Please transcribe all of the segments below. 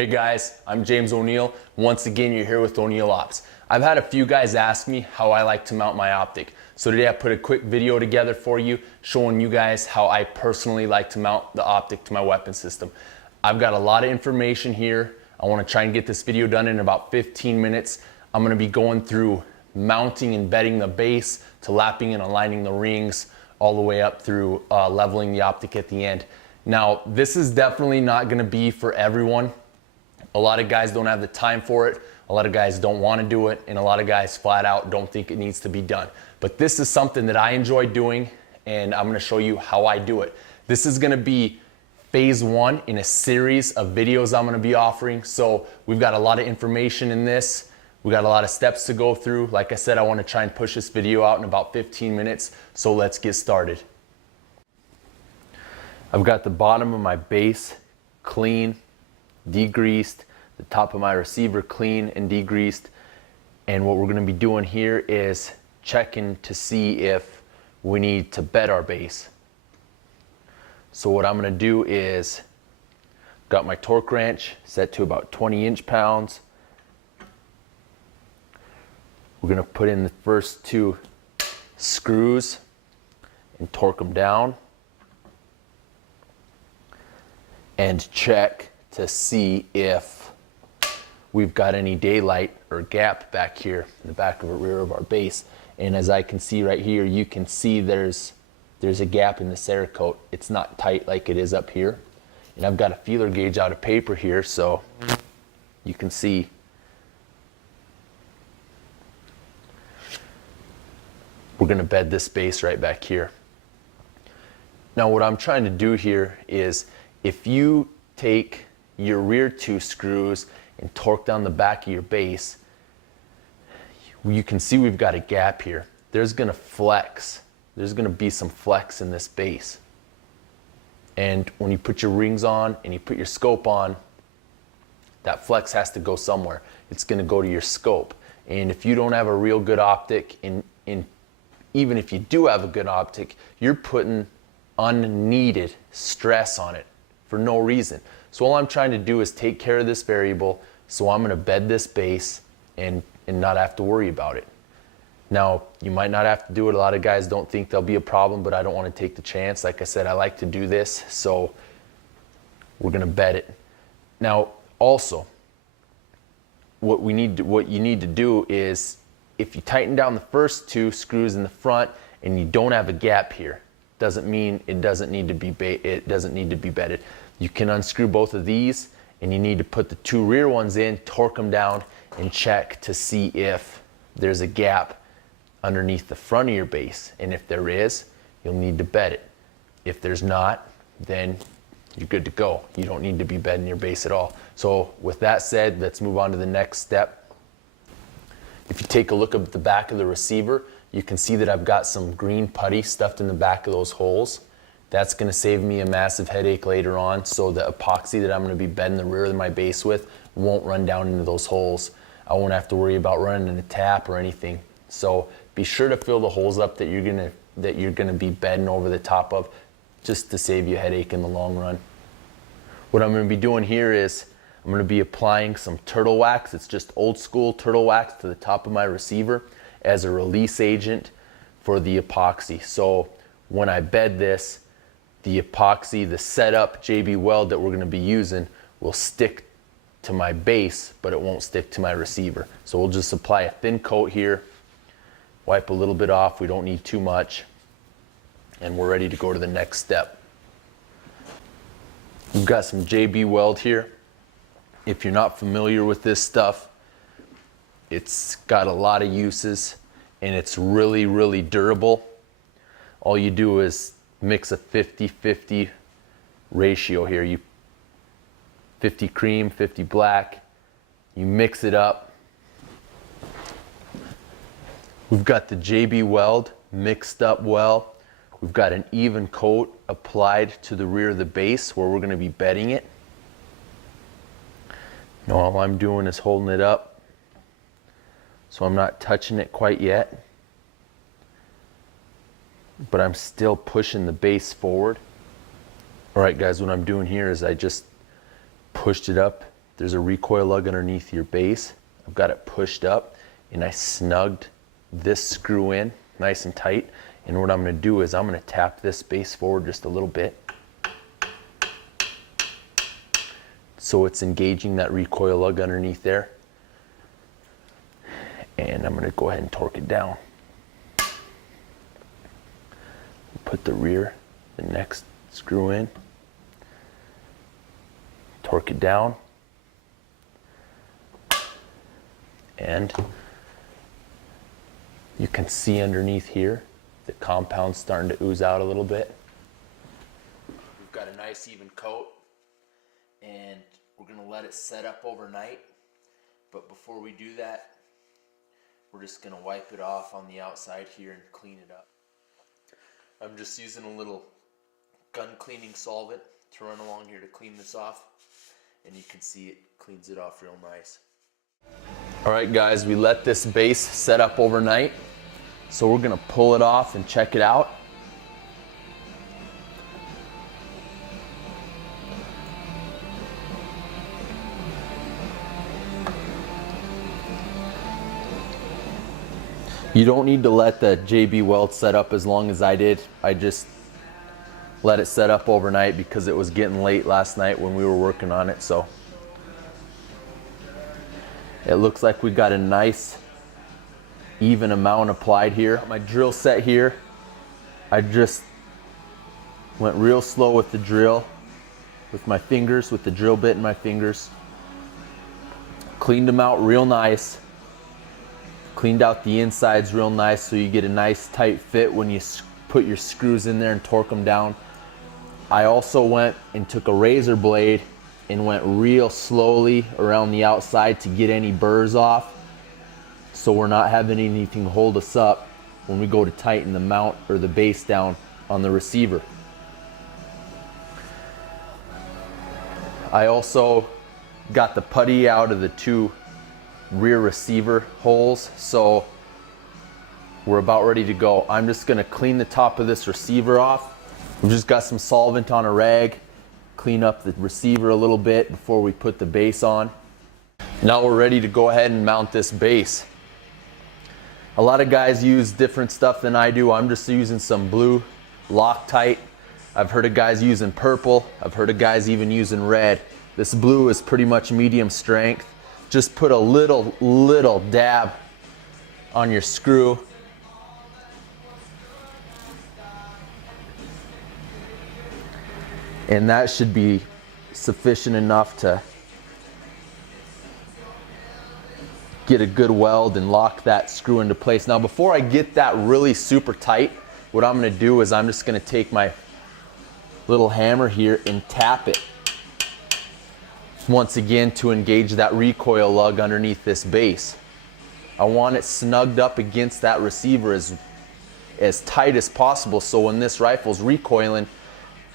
Hey guys, I'm James O'Neill. Once again, you're here with ONEILLOPS. I've had a few guys ask me how I like to mount my Optic. So today I put a quick video together for you showing you guys how I personally like to mount the Optic to my weapon system. I've got a lot of information here. I want to try and get this video done in about 15 minutes. I'm going to be going through mounting and bedding the base to lapping and aligning the rings all the way up through leveling the Optic at the end. Now, this is definitely not going to be for everyone. A lot of guys don't have the time for it. A lot of guys don't want to do it. And a lot of guys flat out don't think it needs to be done. But this is something that I enjoy doing, and I'm going to show you how I do it. This is going to be phase one in a series of videos I'm going to be offering. So we've got a lot of information in this. We got a lot of steps to go through. Like I said, I want to try and push this video out in about 15 minutes. So let's get started. I've got the bottom of my base clean, degreased, the top of my receiver clean and degreased. And what we're going to be doing here is checking to see if we need to bed our base. So what I'm going to do is, got my torque wrench set to about 20 inch-pounds. We're going to put in the first two screws and torque them down and check to see if we've got any daylight or gap back here in the back of the rear of our base. And as I can see right here, you can see there's a gap in the Cerakote. It's not tight like it is up here. And I've got a feeler gauge out of paper here, so you can see we're going to bed this base right back here. Now what I'm trying to do here is, if you take your rear two screws and torque down the back of your base, you can see we've got a gap here. There's going to flex. There's going to be some flex in this base. And when you put your rings on and you put your scope on, that flex has to go somewhere. It's going to go to your scope. And if you don't have a real good optic, even if you do have a good optic, you're putting unneeded stress on it for no reason. So all I'm trying to do is take care of this variable, so I'm going to bed this base and not have to worry about it. Now, you might not have to do it. A lot of guys don't think there'll be a problem, but I don't want to take the chance. Like I said, I like to do this, so we're going to bed it. Now, also, what you need to do is, if you tighten down the first two screws in the front and you don't have a gap here, doesn't mean it doesn't need to be bedded. You can unscrew both of these, and you need to put the two rear ones in, torque them down, and check to see if there's a gap underneath the front of your base. And if there is, you'll need to bed it. If there's not, then you're good to go. You don't need to be bedding your base at all. So with that said, let's move on to the next step. If you take a look at the back of the receiver, you can see that I've got some green putty stuffed in the back of those holes. That's going to save me a massive headache later on, so the epoxy that I'm going to be bedding the rear of my base with won't run down into those holes. I won't have to worry about running in a tap or anything. So be sure to fill the holes up that you're going to be bedding over the top of, just to save you a headache in the long run. What I'm going to be doing here is I'm going to be applying some turtle wax. It's just old school turtle wax to the top of my receiver as a release agent for the epoxy. So when I bed this, the epoxy, the setup JB weld that we're going to be using, will stick to my base, but it won't stick to my receiver. So we'll just apply a thin coat here, wipe a little bit off, we don't need too much, and we're ready to go to the next step. We've got some JB weld here. If you're not familiar with this stuff, it's got a lot of uses, and it's really, really durable. All you do is mix a 50-50 ratio here. You 50 cream, 50 black. You mix it up. We've got the JB weld mixed up well. We've got an even coat applied to the rear of the base where we're going to be bedding it. Now all I'm doing is holding it up, so I'm not touching it quite yet, but I'm still pushing the base forward. All right guys, what I'm doing here is I just pushed it up there's a recoil lug underneath your base. I've got it pushed up and I snugged this screw in nice and tight. And what I'm gonna do is I'm gonna tap this base forward just a little bit, so it's engaging that recoil lug underneath there. And I'm gonna go ahead and torque it down. Put the next screw in, torque it down, and you can see underneath here the compound's starting to ooze out a little bit. We've got a nice even coat, and we're gonna let it set up overnight. But before we do that, we're just gonna wipe it off on the outside here and clean it up. I'm just using a little gun cleaning solvent to run along here to clean this off, and you can see it cleans it off real nice. All right guys, we let this base set up overnight, so we're gonna pull it off and check it out. You don't need to let the JB weld set up as long as I did. I just let it set up overnight because it was getting late last night when we were working on it. So it looks like we got a nice even amount applied here. My drill set here, I just went real slow with the drill, with my fingers, with the drill bit in my fingers. Cleaned them out real nice. Cleaned out the insides real nice so you get a nice tight fit when you put your screws in there and torque them down. I also went and took a razor blade and went real slowly around the outside to get any burrs off, so we're not having anything hold us up when we go to tighten the mount or the base down on the receiver. I also got the putty out of the two rear receiver holes, so we're about ready to go. I'm just gonna clean the top of this receiver off. We've just got some solvent on a rag, clean up the receiver a little bit before we put the base on. Now we're ready to go ahead and mount this base. A lot of guys use different stuff than I do. I'm just using some blue Loctite. I've heard of guys using purple. I've heard of guys even using red. This blue is pretty much medium strength. Just put a little dab on your screw. And that should be sufficient enough to get a good weld and lock that screw into place. Now before I get that really super tight, what I'm gonna do is I'm just gonna take my little hammer here and tap it once again to engage that recoil lug underneath this base. I want it snugged up against that receiver as tight as possible, so when this rifle's recoiling,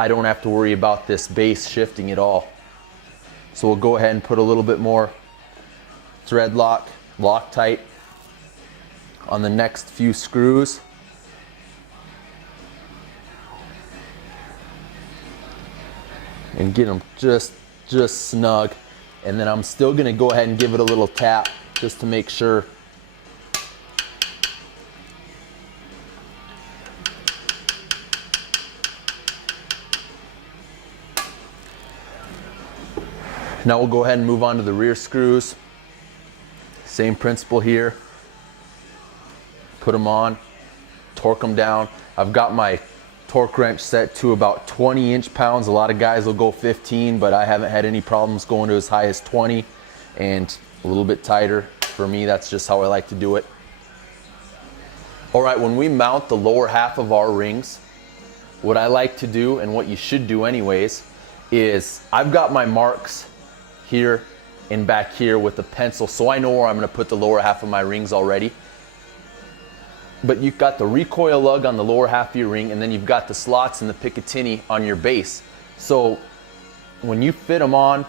I don't have to worry about this base shifting at all. So we'll go ahead and put a little bit more thread Loctite on the next few screws. And get them just snug. And then I'm still gonna go ahead and give it a little tap just to make sure. Now we'll go ahead and move on to the rear screws. Same principle here. Put them on, torque them down. I've got my torque wrench set to about 20 inch-pounds. A lot of guys will go 15, but I haven't had any problems going to as high as 20 and a little bit tighter. For me, that's just how I like to do it. All right, when we mount the lower half of our rings, what I like to do, and what you should do anyways, is I've got my marks here and back here with a pencil, so I know where I'm gonna put the lower half of my rings already. But you've got the recoil lug on the lower half of your ring, and then you've got the slots and the Picatinny on your base. So when you fit them on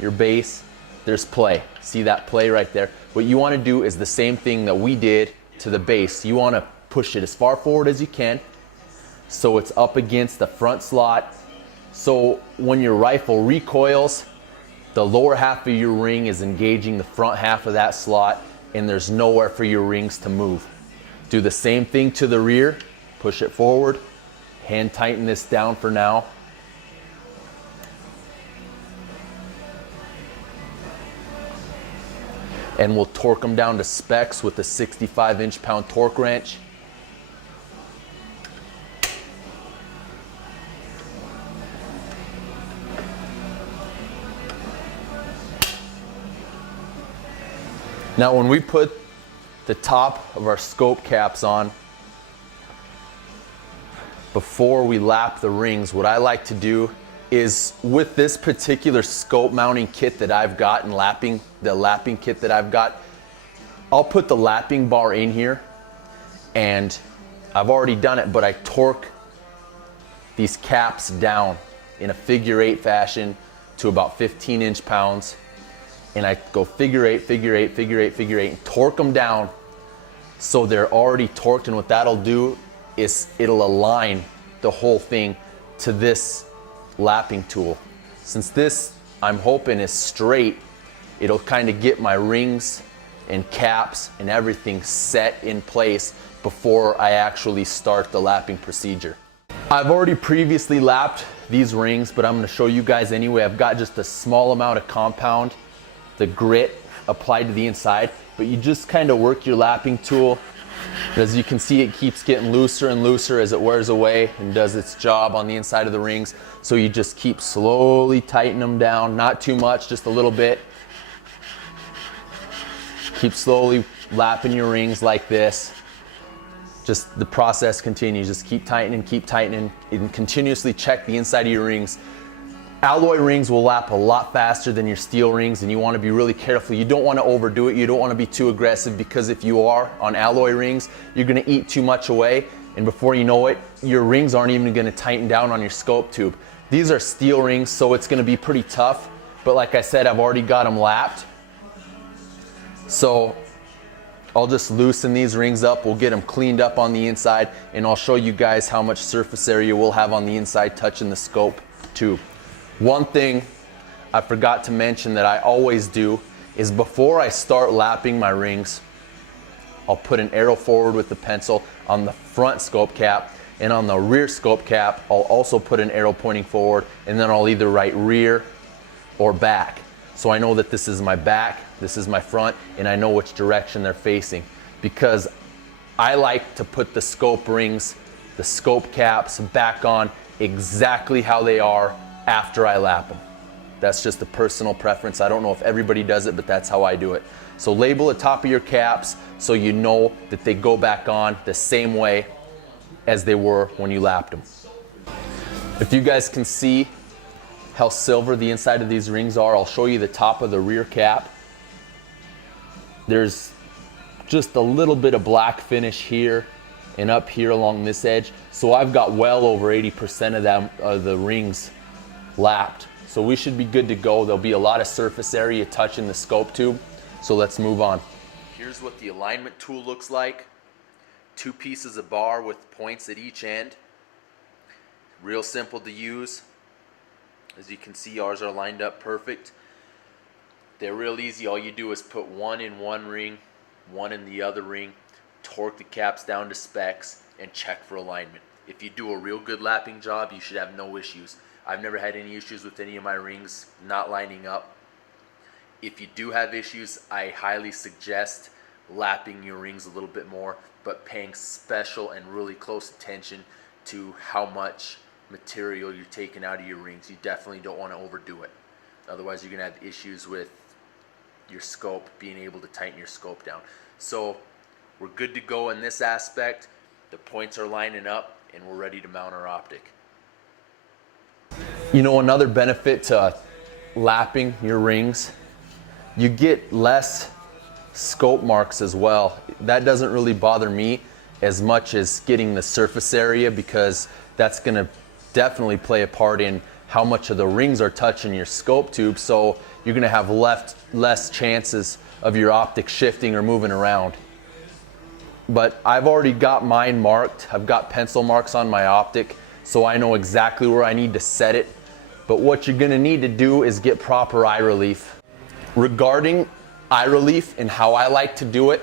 your base, there's play. See that play right there? What you wanna do is the same thing that we did to the base. You wanna push it as far forward as you can so it's up against the front slot. So when your rifle recoils, the lower half of your ring is engaging the front half of that slot, and there's nowhere for your rings to move. Do the same thing to the rear, push it forward, hand tighten this down for now. And we'll torque them down to specs with a 65 inch-pound torque wrench. Now when we put the top of our scope caps on, before we lap the rings, what I like to do is, with this particular scope mounting kit that I've got and the lapping kit that I've got, I'll put the lapping bar in here, and I've already done it, but I torque these caps down in a figure 8 fashion to about 15 inch-pounds. And I go figure 8, figure 8, figure 8, figure 8, and torque them down so they're already torqued. And what that'll do is it'll align the whole thing to this lapping tool. Since this, I'm hoping, is straight, it'll kind of get my rings and caps and everything set in place before I actually start the lapping procedure. I've already previously lapped these rings, but I'm going to show you guys anyway. I've got just a small amount of compound, the grit applied to the inside, but you just kind of work your lapping tool. As you can see, it keeps getting looser and looser as it wears away and does its job on the inside of the rings. So you just keep slowly tightening them down, not too much, just a little bit. Keep slowly lapping your rings like this. Just the process continues. Just keep tightening, and continuously check the inside of your rings. Alloy rings will lap a lot faster than your steel rings, and you want to be really careful. You don't want to overdo it. You don't want to be too aggressive, because if you are on alloy rings, you're going to eat too much away, and before you know it, your rings aren't even going to tighten down on your scope tube. These are steel rings, so it's going to be pretty tough, but like I said, I've already got them lapped. So I'll just loosen these rings up. We'll get them cleaned up on the inside, and I'll show you guys how much surface area we'll have on the inside touching the scope tube. One thing I forgot to mention that I always do is, before I start lapping my rings, I'll put an arrow forward with the pencil on the front scope cap, and on the rear scope cap, I'll also put an arrow pointing forward, and then I'll either write rear or back. So I know that this is my back, this is my front, and I know which direction they're facing, because I like to put the scope rings, the scope caps back on exactly how they are after I lap them. That's just a personal preference. I don't know if everybody does it, but that's how I do it. So label the top of your caps so you know that they go back on the same way as they were when you lapped them. If you guys can see how silver the inside of these rings are, I'll show you the top of the rear cap. There's just a little bit of black finish here and up here along this edge. So I've got well over 80% of them, the rings lapped. So we should be good to go. There'll be a lot of surface area touching the scope tube. So let's move on. Here's what the alignment tool looks like. 2 pieces of bar with points at each end. Real simple to use. As you can see, ours are lined up perfect. They're real easy. All you do is put one in one ring, one in the other ring, torque the caps down to specs, and check for alignment. If you do a real good lapping job, you should have no issues. I've never had any issues with any of my rings not lining up. If you do have issues, I highly suggest lapping your rings a little bit more, but paying special and really close attention to how much material you're taking out of your rings. You definitely don't want to overdo it. Otherwise, you're going to have issues with your scope, being able to tighten your scope down. So we're good to go in this aspect. The points are lining up, and we're ready to mount our optic. You know, another benefit to lapping your rings, you get less scope marks as well. That doesn't really bother me as much as getting the surface area, because that's going to definitely play a part in how much of the rings are touching your scope tube. So you're going to have less chances of your optic shifting or moving around. But I've already got mine marked. I've got pencil marks on my optic, so I know exactly where I need to set it but what you're gonna need to do is get proper eye relief. Regarding eye relief and how I like to do it,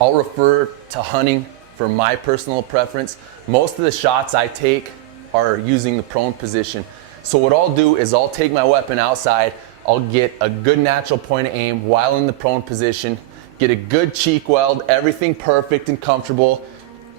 I'll refer to hunting for my personal preference. Most of the shots I take are using the prone position. So what I'll do is I'll take my weapon outside, I'll get a good natural point of aim while in the prone position, get a good cheek weld, everything perfect and comfortable,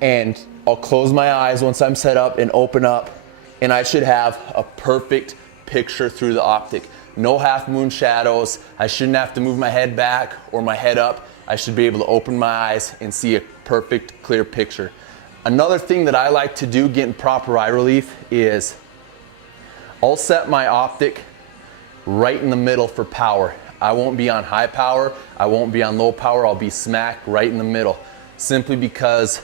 and I'll close my eyes once I'm set up and open up, and I should have a perfect picture through the optic. No half moon shadows. I shouldn't have to move my head back or my head up. I should be able to open my eyes and see a perfect, clear picture. Another thing that I like to do getting proper eye relief is I'll set my optic right in the middle for power. I won't be on high power, I won't be on low power, I'll be smack right in the middle. Simply because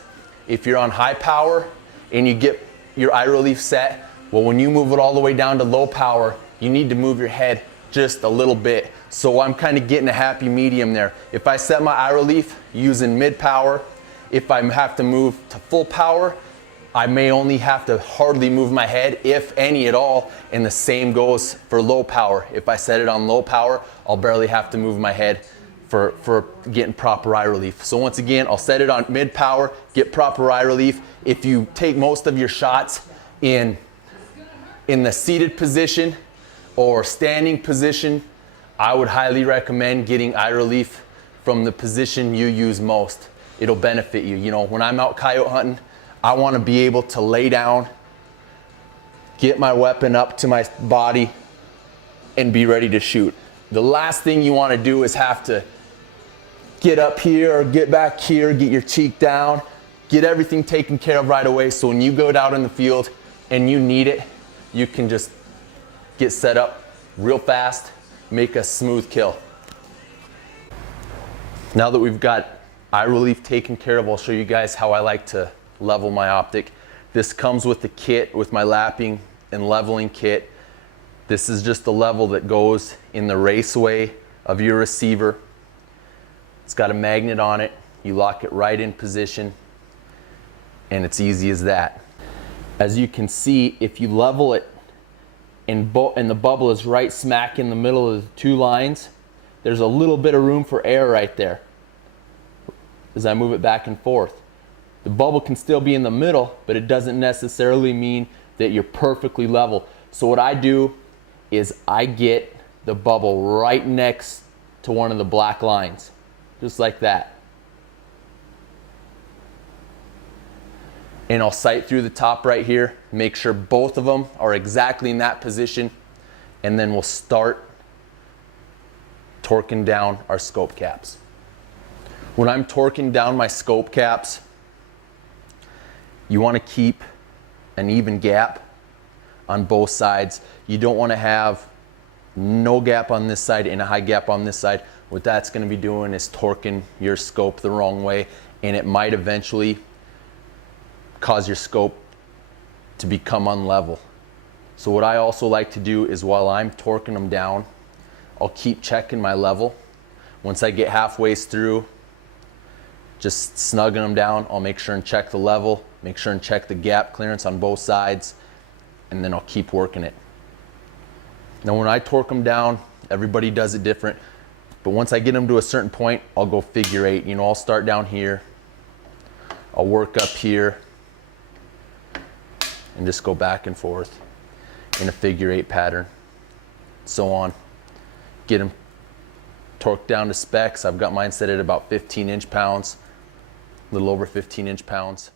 if you're on high power and you get your eye relief set, well, when you move it all the way down to low power, you need to move your head just a little bit. So I'm kind of getting a happy medium there. If I set my eye relief using mid power, if I have to move to full power, I may only have to hardly move my head, if any at all, and the same goes for low power. If I set it on low power, I'll barely have to move my head for getting proper eye relief. So once again, I'll set it on mid power, get proper eye relief. If you take most of your shots in the seated position or standing position, I would highly recommend getting eye relief from the position you use most. It'll benefit you. You know, when I'm out coyote hunting, I want to be able to lay down, get my weapon up to my body, and be ready to shoot. The last thing you want to do is have to get up here or get back here, get your cheek down, get everything taken care of right away, so when you go out in the field and you need it, you can just get set up real fast, make a smooth kill. Now that we've got eye relief taken care of, I'll show you guys how I like to level my optic. This comes with the kit, with my lapping and leveling kit. This is just the level that goes in the raceway of your receiver. It's got a magnet on it. You lock it right in position, and it's easy as that. As you can see, if you level it and the bubble is right smack in the middle of the two lines, there's a little bit of room for air right there as I move it back and forth. The bubble can still be in the middle, but it doesn't necessarily mean that you're perfectly level. So what I do is I get the bubble right next to one of the black lines, just like that. And I'll sight through the top right here, make sure both of them are exactly in that position, and then we'll start torquing down our scope caps. When I'm torquing down my scope caps, you want to keep an even gap on both sides. You don't want to have no gap on this side and a high gap on this side. What that's going to be doing is torquing your scope the wrong way, and it might eventually cause your scope to become unlevel. So what I also like to do is while I'm torquing them down, I'll keep checking my level. Once I get halfway through, just snugging them down, I'll make sure and check the level, make sure and check the gap clearance on both sides, and then I'll keep working it. Now when I torque them down, everybody does it different, but once I get them to a certain point, I'll go figure eight. You know, I'll start down here, I'll work up here, and just go back and forth in a figure eight pattern, so on. Get them torqued down to specs. I've got mine set at about 15 inch-pounds, a little over 15 inch-pounds.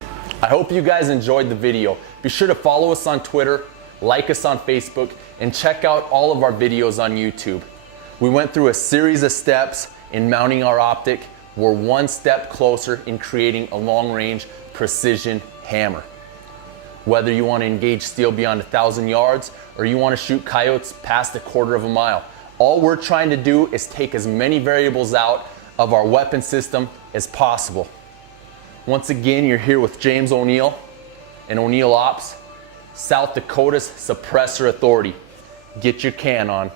I hope you guys enjoyed the video. Be sure to follow us on Twitter, like us on Facebook, and check out all of our videos on YouTube. We went through a series of steps in mounting our optic. We're one step closer in creating a long-range precision hammer. Whether you want to engage steel beyond 1,000 yards or you want to shoot coyotes past 1/4 mile, all we're trying to do is take as many variables out of our weapon system as possible. Once again, you're here with James O'Neill and ONEILLOPS, South Dakota's suppressor authority. Get your can on.